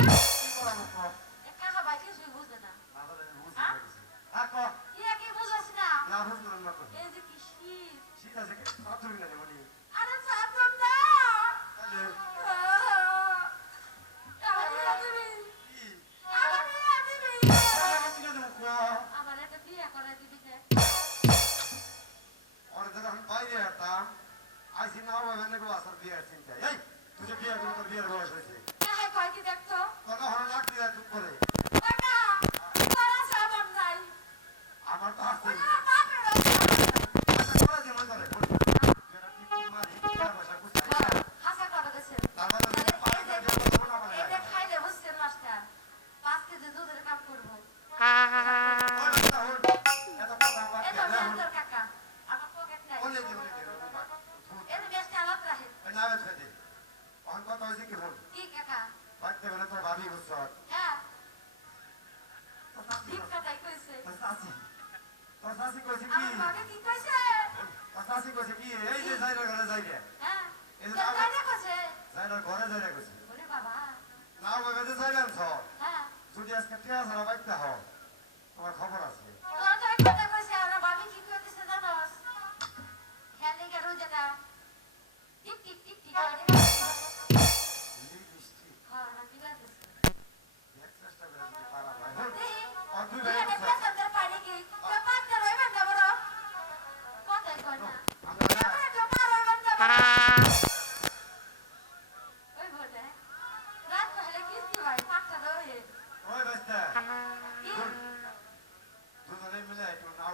কি করাবো ক? কাকা ভাই কিছুই বুঝে না। না বলে বুঝতে হ্যাঁ? পেরেছি। হ্যাঁ ক? ইয়া কি বুঝাস না? না বুঝলাম না তো। এই যে কি শীত। শীত আছে কি? ছাত্রী না মনি। আরে ছাড়তাম না। তাহলে আমার বিয়া দিবি। কি? আমার বিয়া দিবি। তাহলে কিনে দেবো ক? আমার একটা বিয়া করে দিবি যে। ওরে তো এখন বাইরে হতাম। আইসি না হবে না গো আসর বিয়ের চিন্তা। এই তুই যে বিয়ে করে তোর বিয়ের বয়স হয়েছে। কাহে কয় কি দেখতো? তোকে হলো লাগতে যায় চুপ করে। কাকা, তোর আছে আমার নাই। আমার তো আছে। আমার বাপের আছে। আচ্ছা করে দিন মনে করে। তুই একটা টিপ মারি, টাকা পয়সা বুঝতে হ্যাঁ, হাসা করে দিছে। তার মানে তাহলে পানি এই যে দিয়ে দেবো না পানি এই যে লাগে। খাইলে বুঝছেন মাস্টার 5 কেজি দুধের কাম করবো। ওই বাচ্চা হল। এত কথা বাদ এই দে, তো লে হল। মেজর কাকা আমার পকেট নাই। বলে দে, বলে দে, বলে দে। এই যে বেশটা আলাদা রাখে। ওই না বেছে দে। অহন কথা হয়েছে কি হল? কি কাকা? বাড়তে গেলে তোর ভাবি বুঝছ। হ্যাঁ, তোর শাশি ঠিক কথাই কইছে। তোর শাশি। তোর শাশি কইছে কি? আমার ভাবে কি কইছে? তোর শাশি কইছে কি? এই যে যাইরা ঘরে যাইরে। হ্যাঁ, এই যে তোর আবার- দাদা কইছে। যাইরা ঘরে যাইরা কইছে। ওরে বাবা। না ভাবে যে যাইরাম ছ। হ্যাঁ, যদি আজকে টিয়া ছাড়া বাইতে হও। তোমার খবর আছে। তোর তো এক কথা কইছে আর ভাবি কি কইতেছে জানোস? খেলে গে রোজ এটা। টিপ টিপ টিপ টিপ করে। লিপস্টিক। হ্যাঁ, না দিলাতেছে। এক চেষ্টা করে যদি পারা হয়। হল। দেখি, আর দুই ভাই এখানে বুঝছ। পেছনদের পানি কি? তো পাঁচটা রইবেন না বড়। কথাই কয় না। আমরা না। এবারে তো মার রইবেন না বড়। ওই বলে, রাত হলে কিস্তি ভাই, পাঁচটা রয়ে। ওই বাচ্চা। কি? দুজনে মিলে একটু নাও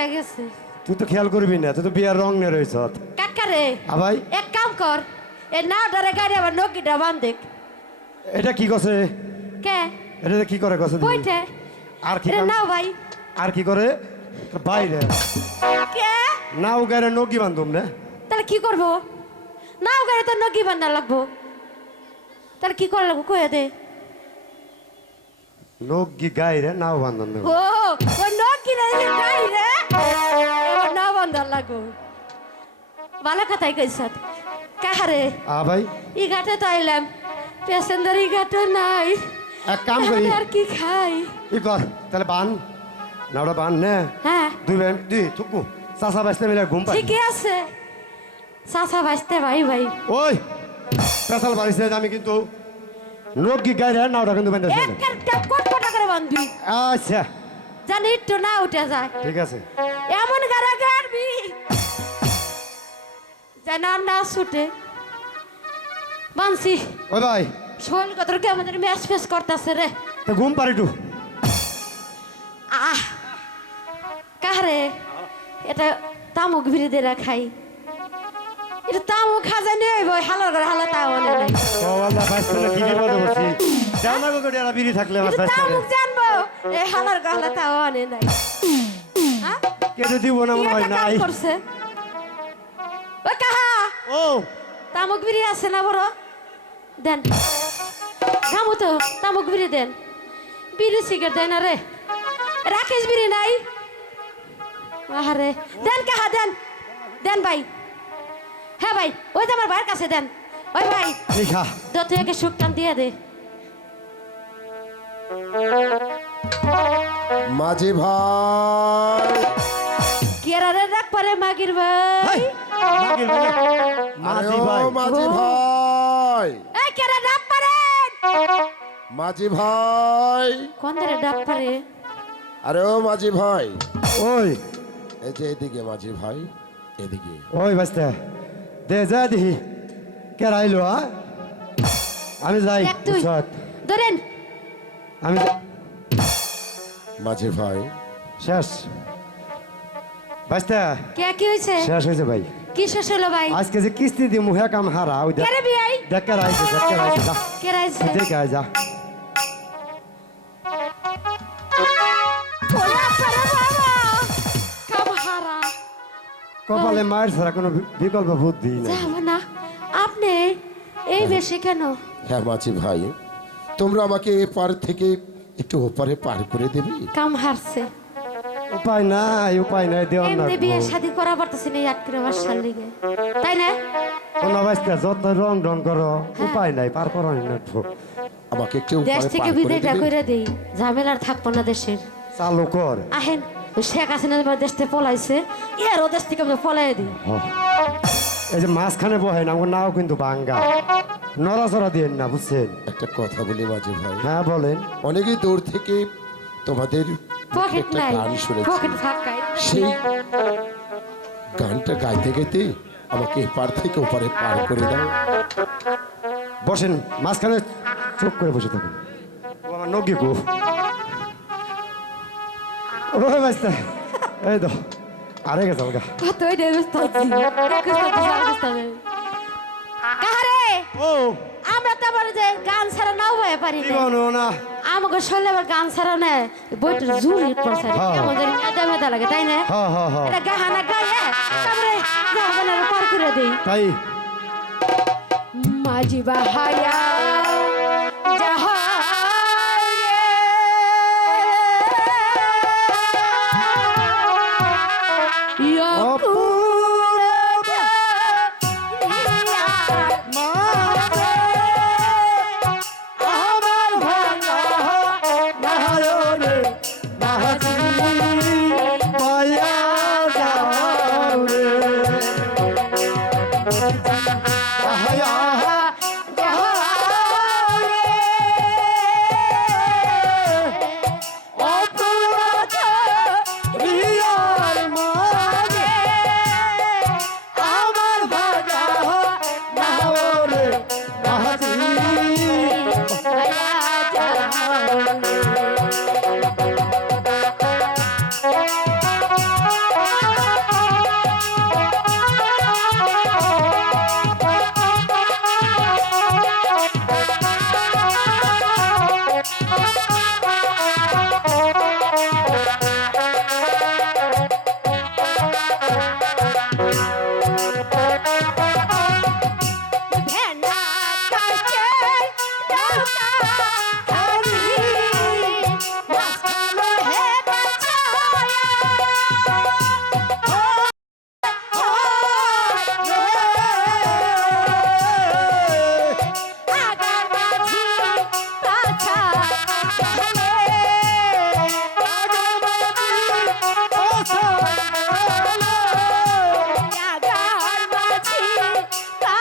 উঠে গেছে তুই তো খেয়াল করবি না, তুই তো বিয়ার রং নিয়ে রয়েছ। কাকারে ভাই এক কাম কর এ না ধরে গাড়ি আবার নকিটা বান্ধে এটা কি কছে? কে এটা কি করে কছে? বইতে আর কি এটা নাও ভাই আর কি করে? বাইরে কে নাও গায়ে নকি বান্ধব না? তাহলে কি করবো? নাও গাড়ি তো নকি বান্ধা লাগবো, তাহলে কি করে লাগবো কয়ে দে। নকি গায়ে নাও বান্ধব না? ও ওই নকি রে গাড়ি রে নাও বান্ধা লাগবো। ভালো কথাই কইছ কাহারে। ভাই ই ঘাটে তো আইলাম, প্যাসেঞ্জার ই ঘাটে নাই, এক কাম করি আর কি খাই। ই কর তাহলে বান নাওটা বান নে। হ্যাঁ দুই থুকু চাষা বাঁচতে মিলে ঘুম পাই। ঠিকই আছে চাচা বাঁচতে ভাই ভাই। ওই পেশাল বাড়িস আমি কিন্তু নকি গায়ে নাওটা কিন্তু বেঁধে এক কোট করে বাঁধবি আচ্ছা জানি একটু না উঠে যায়। ঠিক আছে এমন গাড়া গাড়বি যেন না ছুটে মানসি। ওই ভাই শোল কত কি আমাদের ম্যাচ ফেস করতেছে রে। তো ঘুম পারি টু আহ কারে এটা তামুক ভিড়ি দিয়ে খাই, এটা তামুক খাজা নিয়ে বই হালার করে হালা তাও আনে নাই। ও আল্লাহ বাইসতে কি বিপদে পড়ছি। জানা গো গড়ি আর বিড়ি থাকলে আমার এটা বাইসতে তামুক জানবো এই হালার করে হালা তাও আনে নাই। হ্যাঁ কেটে দিব না মনে হয় নাই। করছে ও কাহা ও তামুক বিড়ি আছে না বড় দেন ঘামু তো তামুক বিড়ি দেন, বিড়ি সিগারেট দেন আরে রাকেশ বিড়ি নাই। আরে দেন কাহা দেন দেন ভাই। হ্যাঁ ভাই ওই তো আমার ভাইয়ের কাছে দেন। ওই ভাই দেখা তুই একে সুখটান দিয়ে দে। মাঝি ভাই কেরারে রাখ পারে মাগির ভাই। মাগির ভাই মাঝি আরে ও ভাই মাঝি ভাই এই কেরা ডাক পারেন মাঝি ভাই কোন ধরে ডাক পারে? আরে ও মাঝি ভাই ওই এই যে এদিকে মাঝি ভাই এদিকে ওই বাইসতে দে যা দেখি কে রাইলো আমি যাই দেখ তুই বুঝছত। ধরেন আমি মাঝি ভাই শেষ বাইসতে কে কি হয়েছে? শেষ হয়েছে ভাই। কি শেষ হলো ভাই? আজকে যে কিস্তি দি মুহে কাম হারা ওই দেখ কেরে বিয়াই দেখ কে রাইছে যা কে রাইছে? দেখে আয় যা। ওলা পারে বাবা কাম হারা কপালে মায়ের ছাড়া কোনো বিকল্প বুদ্ধি নেই। যাব না আপনি এই বেশি কেন? হ্যাঁ মাঝি ভাই তোমরা আমাকে এপার থেকে একটু ওপারে পার করে দেবে। কাম হারছে উপায় নাই দেওয়ার না এমনি বিয়ে শাদি করা পারতেছি না ইয়াদ করে বাসার লিগে তাই না? কোন অবস্থা যত রং করো উপায় নাই পার করার না আমাকে একটু দেশ ওপারে থেকে পার করে বিদায়টা দেবে করে দেই, ঝামেলার থাকবো না দেশের। চালু কর। আহেন ওই শেখ হাসিনা দেশ থেকে পলাইছে এর ও দেশ থেকে আমরা পলাই দিই। এই যে মাঝখানে বহেন আমার নাও কিন্তু বাঙ্গা নড়াচড়া দিয়েন না বুঝছেন। একটা কথা বলি মাঝি ভাই হ্যাঁ বলেন। অনেকই দূর থেকে তোমাদের পকেট একটা নাই গান শুনেছি পকেট ফাঁকাই সেই গানটা গাইতে গাইতে আমাকে এপার থেকে ওপারে পার করে দাও। বসেন মাঝখানে চুপ করে বসে থাকুন। ও আমার নগি গো ওই বাস্তা এই তো আরে গেছে গা কতই দেবস্তাছি কাহারে ও আমরা তো আবার যে গান ছাড়া নাও বয়ে পারি কি না। গনো না আমাকে শুনলে আবার গান ছাড়া না বইটার জুড়ি পড়ছে হ্যাঁ। কেমন জানি মেদা মেদা লাগে তাই না? হ্যাঁ এটা গাহানা গায়ে তারপরে গাহানা পার করে দেই। তাই মাঝি বাহায়া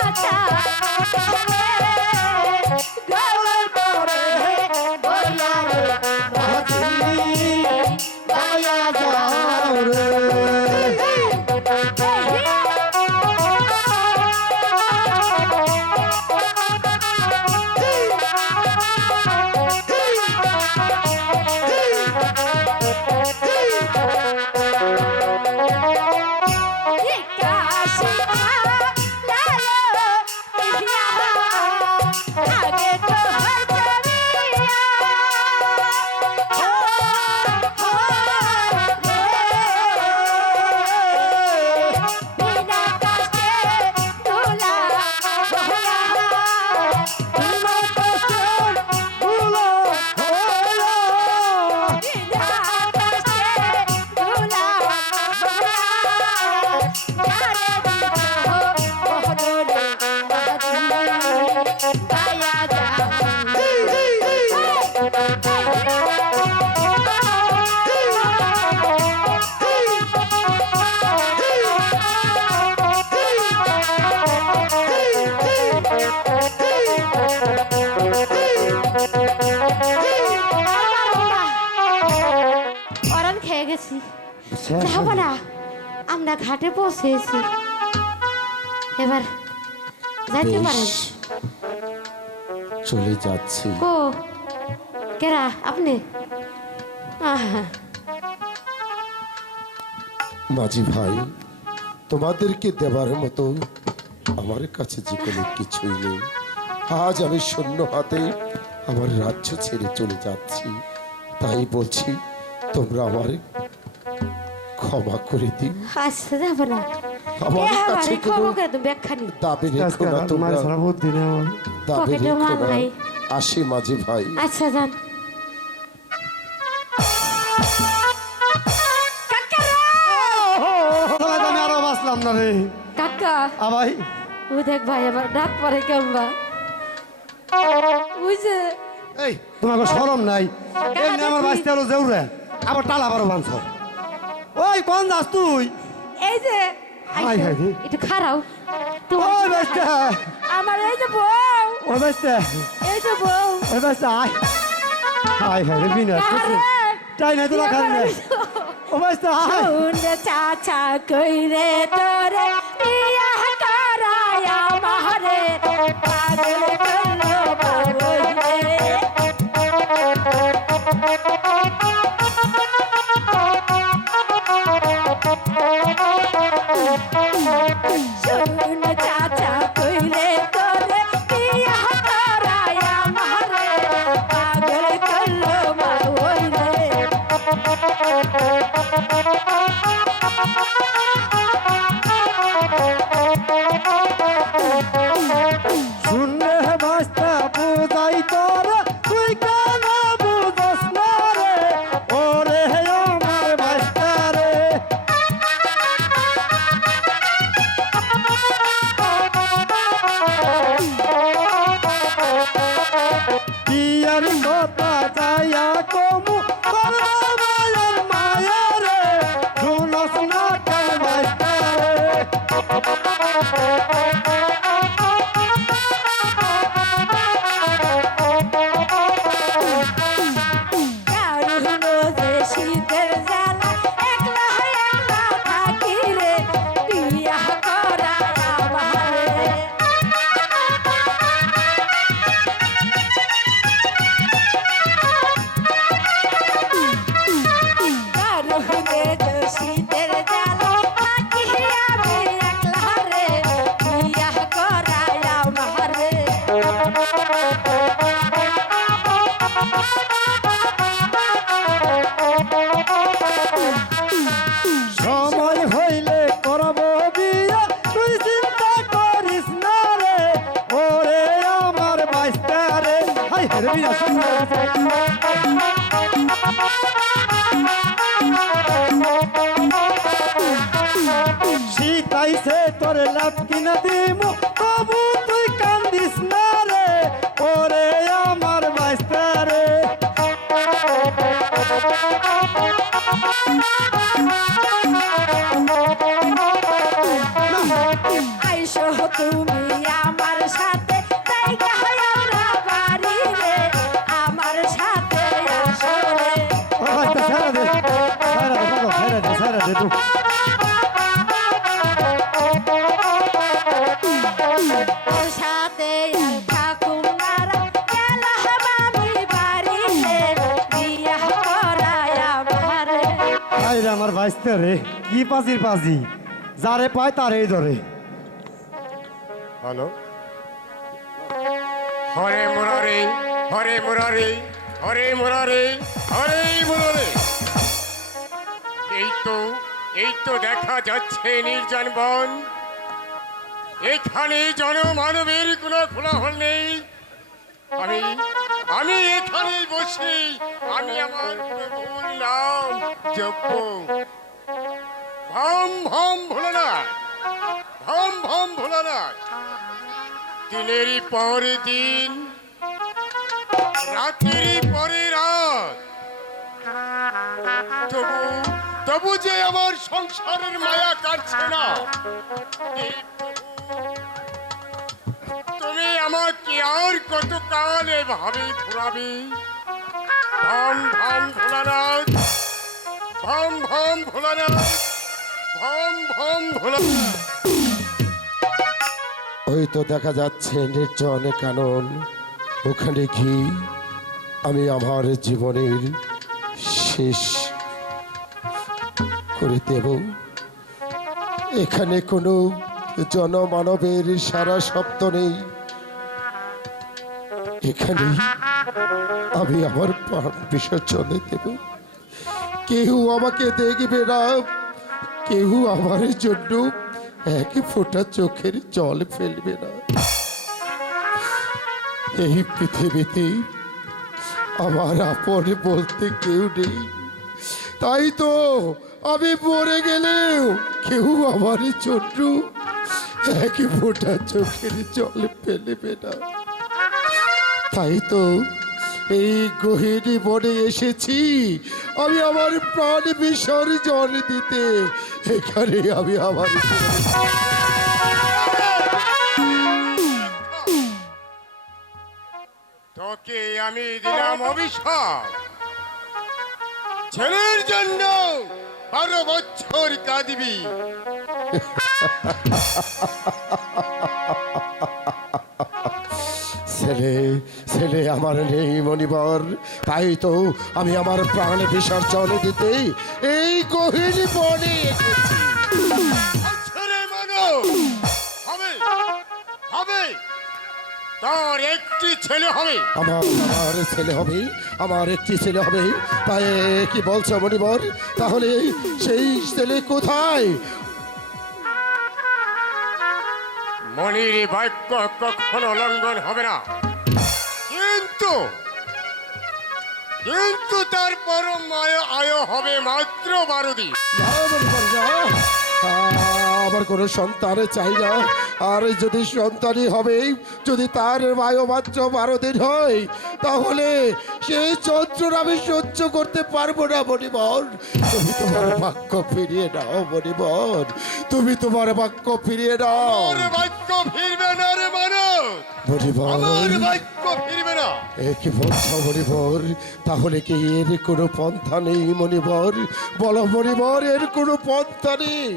বাঁচা গলার পরে বইয়া রে গায়া যাও রে অরণ খেয়ে গেছি যাবো না আমরা ঘাটে পৌঁছেছি এবার যাইতে পারেন বেশ, চলে যাচ্ছি। ও কেরা আপনি আহা মাঝি ভাই, তোমাদেরকে দেবার মতো আমার কাছে যে কোনো কিছুই নেই। আজ আমি শূন্য হাতে আমার রাজ্য ছেড়ে চলে যাচ্ছি। তাই বলছি, তোমরা আমার ক্ষমা করে দিও। আচ্ছা যাবো না আমার কাছে কোনো খবর করে তো ব্যাখ্যানি দাবি রেখো না তোমরা, দাবি পকেটে রেখো মাল না। নাই। আসি মাঝি ভাই। আচ্ছা যান আমি আরো বাঁচলাম না রে কাকা ভাই ও দেখ ভাই আবার ডাক পরে কেমবা বুঝে এই তোমাকে শরম নাই এমনি আমার বাঁচতে হলো জেউরে আবার টালা আবারও বাঁধছ ওই কোন যাস তুই এই যে হাই হাই রে। একটু খারাও ওই বাঁচতে আমার এই যে বউ ওই বাঁচতে এই যে বউ ওই বাঁচতে আয় হাই হাই রে বিনা টাই নাই তোলা খান নাই ও বাঁচতে আয় শুনে চাচা কইরে তোরে বিয়া করায়া মারে পাগল করলো বাবুরে শুনে চাচা কইরে তোরে বিয়া করায়া মারে পাগল করলো বাবুরে শুনলে বাঁচতে বুঝাই তোর তুই কেন বুঝস না রে ওরে আমার বাঁচতে রে বিয়ার কথা যাইয়া কমু মায়ের মায়া রে শুনস না কেন বাঁচতে রে কারুনো যে শীতের জ্বালা একলা একলা থাকি রে বিয়া করায়া আমারে কারুনে যে শীতের জ্বালা থাকি আমি একলা রে বিয়া করায়া আমারে সময় হইলে করব বিয়া তুই চিন্তা করিস না রে ওরে আমার বাইস্তা রে হাই হেরে বিয়া শীতাইছে তোর লাভ কিনা দিমু তবু তুই কান্দিস না রে ওরে আমার বাইস্তা রে আইসো তুমি তোর সাথে আর থাকুম না রে, গেলাম আমি বাড়িতে, বিয়া করায় আমারে। আই রে আমার ভাইস্তে রে, কি পাজির পাজি, যারে পায় তারেই ধরে। হ্যালো, হরে মুরারি, হরে মুরারি, হরে মুরারি, হরে মুরারি। এই তো দেখা যাচ্ছে নির্জন বন। এখানে জনমানবের কোনো কোলাহল নেই। আমি এখানে বসে আমি আমার প্রভুর নাম জপ। ভম ভম ভোলানাথ, ভম ভম ভোলানাথ। দিনের পরে দিন, রাতের পরে রাত, তবু যে আমার সংসারের মায়া কাটছে না। হে প্রভু, তুমি আমাকে আর কতকাল এভাবে ঘোরাবে? ভম ভম ভোলানাথ, ভম ভম ভোলানাথ, ভম ভম ভোলানাথ। ওই তো দেখা যাচ্ছে নির্জন কানন, ওখানে কি আমি আমার জীবনের শেষ করে দেব। এখানে কোনো জনমানবের সারা শব্দ নেই। এখানে আমি আমার প্রাণ বিসর্জনে দেব। কেউ আমাকে দেখবে না, কেউ আমার জন্য এক ফোঁটা চোখের জল ফেলবে না। এই পৃথিবীতে আমার আপন বলতে কেউ নেই। তাই তো আমি মরে গেলেও কেউ আমার জন্য এক ফোঁটা চোখের জল ফেলবে না। তাই তো এই গহীন বনে এসেছি আমি আমার প্রাণ বিসর্জন দিতে। এখানে আমি আমার তোকে আমি দিলাম অভিশাপ। ছেলের জন্য 12 বছর কাঁদবি। ছেলে ছেলে আমার নেই মনিবর। তাই তো আমি আমার প্রাণ বিসর্জন দিতে এই গহীন বনে এসেছি। ছেলে মানো হবে, হবে তোর একটি ছেলে হবে। আমার ছেলে হবে, আমার একটি ছেলে হবে। তাই কি বলছো মনিবর? তাহলে সেই ছেলে কোথায়? মনির বাক্য কখনো লঙ্ঘন হবে না, কিন্তু কিন্তু তার পরম আয় হবে মাত্র 12 দিন। না মনিবর, না। আমার কোনো সন্তান চাই না। আর যদি সন্তানই হবে, যদি তার বায়ু মাত্র 12 দিন হয়, তাহলে সেই যন্ত্রণা আমি সহ্য করতে পারবো না মনিবর। তুমি তোমার বাক্য ফিরিয়ে নাও মনিবর, তুমি তোমার বাক্য ফিরিয়ে নাও। আমার বাক্য ফিরবে না রে মানব, মনিবর, আমার বাক্য ফিরবে না। এ কি বলছো মনিবর? তাহলে কি এর কোনো পন্থা নেই মনিবর? বলো মনিবর, এর কোনো পন্থা নেই?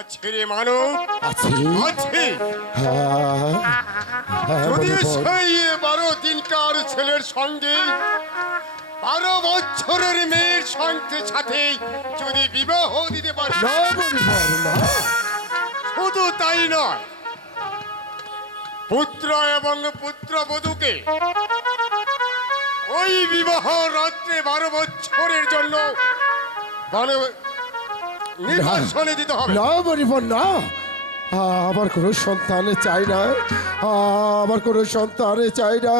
আছে রে মানব, আছে। আছে। হ্যাঁ, হ্যাঁ যদি মনিবর। সেই 12 দিনকার ছেলের সঙ্গে 12 বছরের মেয়ের সাথে যদি বিবাহ দিতে পারে, না মনিবর, না। শুধু তাই নয়, পুত্র এবং পুত্রবধূকে ওই বিবাহ রাত্রে 12 বছরের জন্য নির্বাসনে দিতে হবে। না মনিবর, না। আমার কোনো সন্তান চাই না, আমার কোনো সন্তান চাই না।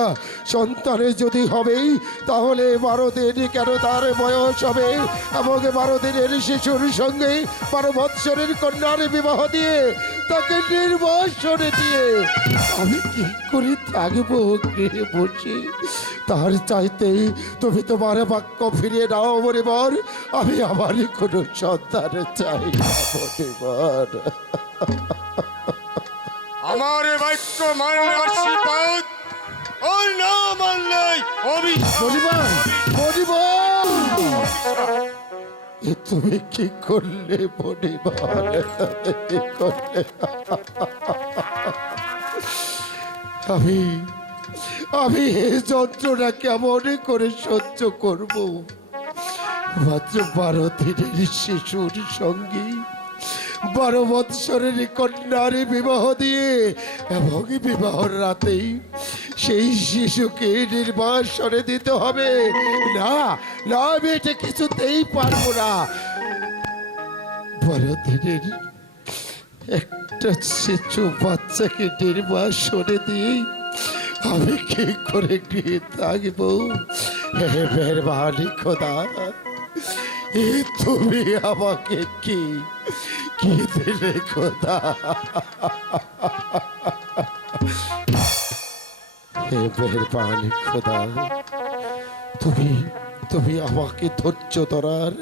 সন্তানের যদি হবেই তাহলে 12 দিন কেন, তার বয়স হবে এবং 12 দিনের শিশুর সঙ্গে 12 বৎসরের কন্যার বিবাহ দিয়ে তাকে নির্বাসনে দিয়ে আমি কি করে থাকবো গৃহে বসে? তার চাইতেই তুমি তোমার বাক্য ফিরিয়ে নাও মনিবর। আমি আমার কোনো সন্তান চাই না মনিবর। আমার বাক্য মানলে আশীর্বাদ, আর না মানলে অভিশাপ। মনিবর, মনিবর, এ তুমি কি করলে মনিবর? কি করলে? আমি আমি এই যন্ত্রণা কেমন করে সহ্য করব? মাত্র 12 দিনের শিশুর সঙ্গে 12 বৎসরের কন্যার বিবাহ দিয়ে এবং বিবাহর রাতেই সেই শিশুকে নির্বাসনে দিতে হবে। না না, আমি এটা কিছুতেই পারবো না। 12 দিনের একটা শিশু বাচ্চাকে নির্বাসনে দিয়ে আমি কি করে গিয়ে থাকবো? হে মেহেরবানি খোদা, তুমি আমাকে কি কি দিলে খোদা? হে মেহেরবানি খোদা, তুমি তুমি আমাকে ধৈর্য ধরার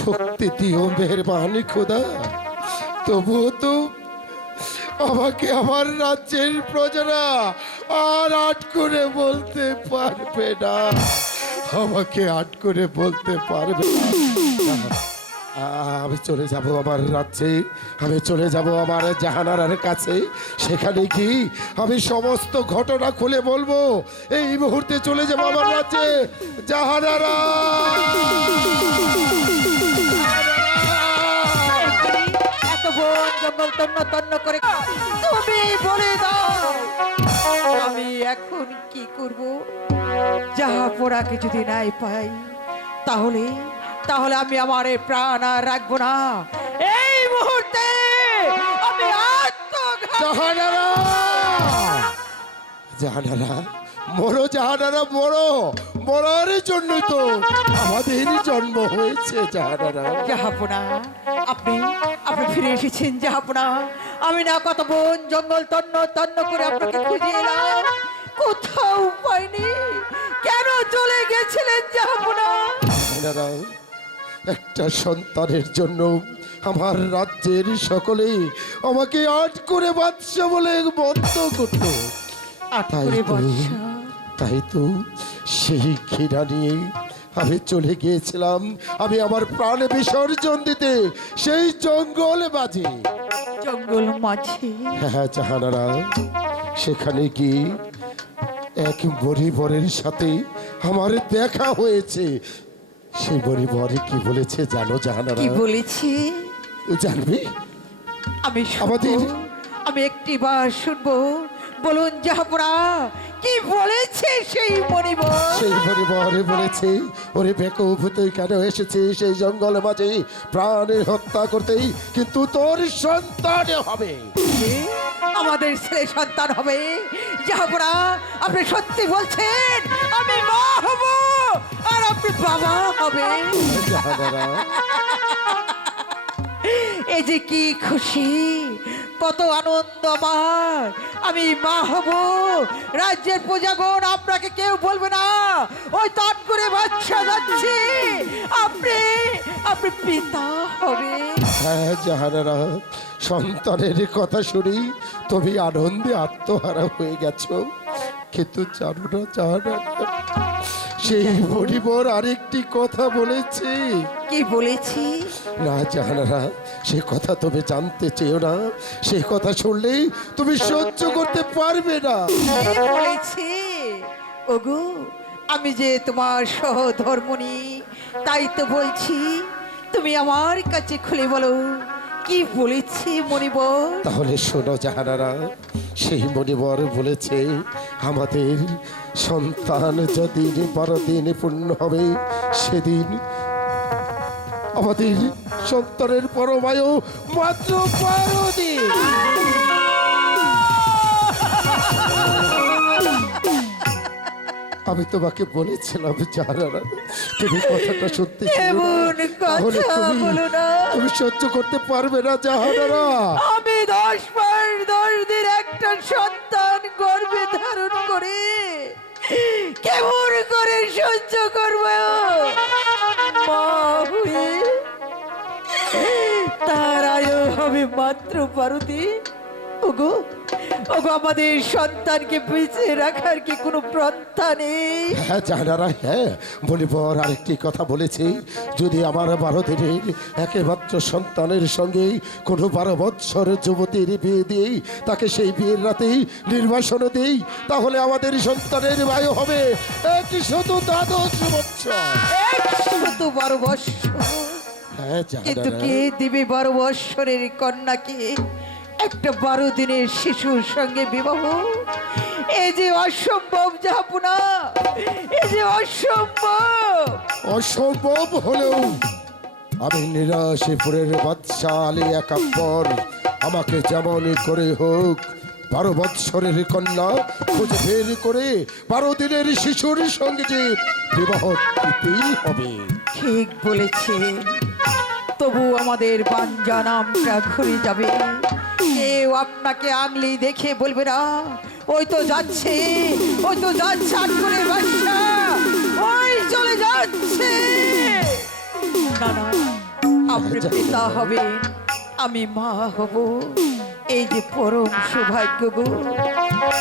শক্তি দিও মেহেরবানি খোদা। তবুও তো আমাকে আমার রাজ্যের প্রজারা আর আট করে বলতে পারবে না, আমাকে আট করে বলতে পারবে না। আমি চলে যাব আমার রাজ্যে, আমি চলে যাব আমার জাহানারার কাছে। সেখানে কি আমি সমস্ত ঘটনা খুলে বলবো। এই মুহূর্তে চলে যাব আমার রাজ্যে। জাহানারা, এত বন জঙ্গল তন্ন তন্ন করে তুমি বলে দাও আমি এখন কি করব? যাহা পোড়াকে যদি নাই পাই তাহলে তাহলে আমি আমার এই প্রাণ আর রাখবো না। এই মুহূর্তে আমি জাহানারা, জাহানারা মরো, জাহানারা মরো। মরার জন্য তো আমাদের জন্ম হয়েছে জাহানারা। জাহাপনা, আপনি আপনি ফিরে এসেছেন জাহাপনা। আমি না কত বন জঙ্গল তন্ন তন্ন করে আপনাকে খুঁজে এলাম, কোথাও পাইনি। কেন চলে গেছিলেন জাহাপনা? জাহানারা, একটা সন্তানের জন্য আমার রাজ্যের সকলেই আমাকে আট করে বাদশা বলে বন্ধ করত। তাই তো সেই ঘৃণা নিয়ে আমি চলে গিয়েছিলাম আমি আমার প্রাণ বিসর্জন দিতে সেই জঙ্গল মাঝে। জঙ্গল মাঝে? হ্যাঁ জাহানারা, সেখানে কি এক গরিবরের সাথে আমার দেখা হয়েছে। সেই গরিবরে কি বলেছে জানো জাহানারা? কি বলেছে জানবি? আমি আমাদের আমি একটি বার শুনবো। বলুন জাহাপনা, কি বলেছে সেই মনিবর? সেই পরিবারে বলেছে, ওরে বেকুব তুই কেন এসেছিস সেই জঙ্গল মাঝে প্রাণের হত্যা করতেই? কিন্তু তোর সন্তান হবে, আমাদের ছেলে সন্তান হবে। জাহাপনা, আপনি সত্যি বলছেন? আমি মা হব আর আপনি বাবা হবেন? জাহানারা, এই যে কি খুশি, কত আনন্দ আমার। আমি মা হব, রাজ্যের প্রজাগণ আপনাকে কেউ বলবে না ওই তাট করে বাচ্চা যাচ্ছে, আপনি আপনি পিতা হবে। হ্যাঁ জাহানারা, সন্তানের কথা শুনি তুমি আনন্দে আত্মহারা হয়ে গেছো। কিন্তু জানো না জাহানারা, সেই পরিবার আরেকটি কথা বলেছে। কি বলেছি? না জাহানারা, সে কথা তুমি জানতে চেয়েও না। সে কথা শুনলেই তুমি সহ্য করতে পারবে না। কি বলেছি? ওগো, আমি যে তোমার সহধর্মণি, তাই তো বলছি, তুমি আমার কাছে খুলে বলো কি বলেছি মনিবর। তাহলে শোনো জাহানারা, সেই মনিবর বলেছে আমাদের সন্তান যেদিন 12 দিন পূর্ণ হবে সেদিন আমাদের সন্তানের পরমায়ু মাত্র 12 দিন। আমি তোমাকে বলেছিলাম জাহানারা, তুমি কথাটা শুনতে এমন কথা বলো না। তুমি সহ্য করতে পারবে না জাহানারা। আমি 10 মাস 10 দিন একটা সন্তান গর্ভে ধারণ করে কেমন করে সহ্য করব? মা হয়ে তার আয়ু হবে মাত্র 12 দিন। ওগো, ওগো আমাদের সন্তানকে বেঁচে রাখার কি কোনো প্রন্থা নেই? হ্যাঁ জাহানারা, হ্যাঁ মণিবর আরেকটি কথা বলেছি, যদি আমার 12 দিনের একেমাত্র সন্তানের সঙ্গে কোনো 12 বৎসরের যুবতীর বিয়ে দিই, তাকে সেই বিয়ের রাতেই নির্বাসন দিই, তাহলে আমাদের সন্তানের বায়ু হবে 112 বৎসর। 112 বৎসর? হ্যাঁ কিন্তু জাহানারা, কে দিবে 12 বৎসরের কন্যাকে একটা 12 দিনের শিশুর সঙ্গে বিবাহ? এই যে অসম্ভব জাহাপনা, এই যে অসম্ভব। অসম্ভব হলেও আমি নিরাশিপুরের বাদশা আলী একাম্বর আমাকে যেমন করে হোক 12 বৎসরের কন্যা খুঁজে বের করে 12 দিনের শিশুর সঙ্গে যে বিবাহ দিতেই হবে। ঠিক বলেছে, তবু আমাদের বাঞ্জা নামটা ঘুরে যাবে। কেউ আপনাকে আংলি দেখে বলবে না ওই তো যাচ্ছে, ওই তো যাচ্ছে আটকরে বাদশা, ওই চলে যাচ্ছে। না না, আপনি পিতা হবেন, আমি মা হব, এই যে পরম সৌভাগ্য গো।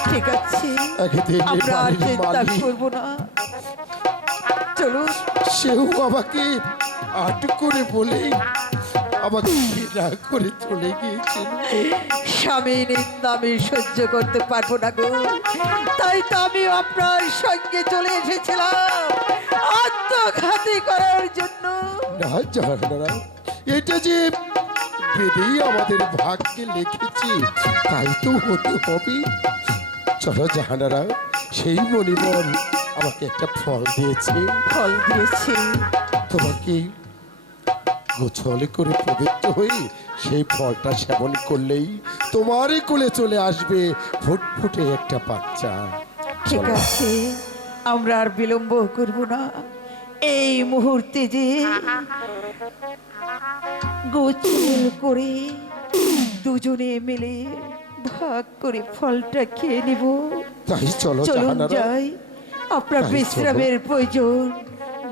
ঠিক আছে, একদিন আমরা আর বাড়ির চিন্তা মালিক করবো না, চলুন। সেও আমাকে আট করে বলে আমাকে ঘৃণা করে চলে গিয়েছিল। স্বামী নিন্দা আমি সহ্য করতে পারবো না গো, তাই তো আমি আপনার সঙ্গে চলে এসেছিলাম আত্মঘাতী করার জন্য। না জাহানারা, এটা যে বেদেই আমাদের ভাগ্যে লিখেছি, তাই তো হতে হবে। চলো জাহানারা, সেই মণিবন আমাকে একটা ফল দিয়েছে, ফল দিয়েছি, তোমাকে গোছলে করে পবিত্র হয়ে সেই ফলটা সেবন করলেই তোমারই কোলে চলে আসবে ফুটফুটে একটা বাচ্চা। ঠিক আছে, আমরা আর বিলম্ব করব না। এই মুহূর্তে যে গোছল করে দুজনে মিলে ভাগ করে ফলটা খেয়ে নিব। তাই চলো চলুন জাহানারা, যাই, আপনার তাই বিশ্রামের প্রয়োজন,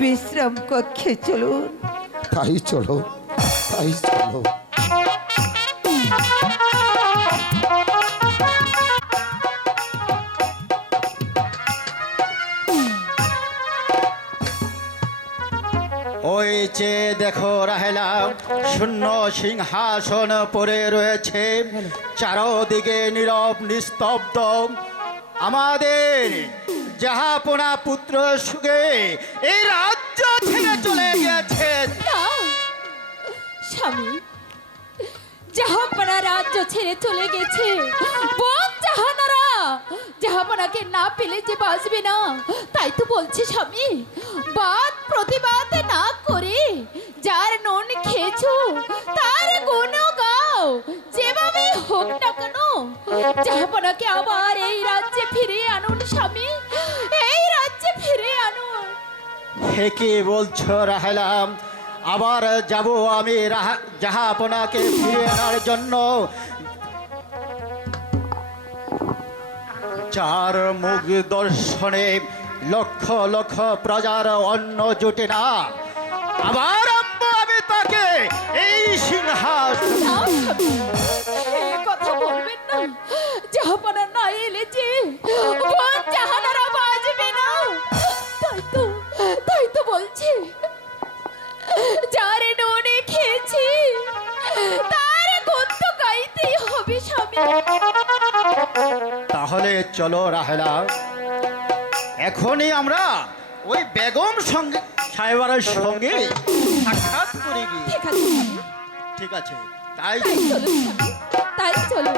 বিশ্রাম কক্ষে চলুন। তাই চলো, তাই চলো। ওই যে দেখো রাহেলা, শূন্য সিংহাসন পড়ে রয়েছে, চারদিকে নীরব নিস্তব্ধ। আমাদের জাহাপনা পুত্র সুগে এই রাজ্য ছেড়ে চলে গেছে। না স্বামী, জাহাপনা রাজ্য ছেড়ে চলে গেছে। বোন জাহানারা জাহাপনাকে না পেলে যে বাঁচবে না, তাই তো বলছি স্বামী, বাদ প্রতিবাদ না করে যার নুন খেয়েছো তার গুণ গাও, যেভাবে হোক না কেন জাহাপনাকে আবার এই রাজ্যে ফিরে আনুন স্বামী, এই রাজ্যে ফিরে আনুন। হে কি বলছো রাহেলা? আবার যাব আমি জাহাপনাকে ফিরে আনার জন্য? যার মুখ দর্শনে লক্ষ লক্ষ প্রজার অন্ন জোটে না, আবার আনবো আমি তাকে এই সিংহাসন। না স্বামী, এ কথা বলবেন না। জাহাপনা না এলে যে বোন জাহানারা বাঁচবে না। তাই তো বলছি, যার নুনে খেয়েছি তার গুণ তো গাইতেই হবে স্বামী। তাহলে চলো রাহেলা, এখনই আমরা ওই বেগম সঙ্গে সাহেবের সঙ্গে সাক্ষাৎ করে গিয়ে। ঠিক আছে স্বামী, ঠিক আছে, তাই তাই চলুন স্বামী, তাই চলুন।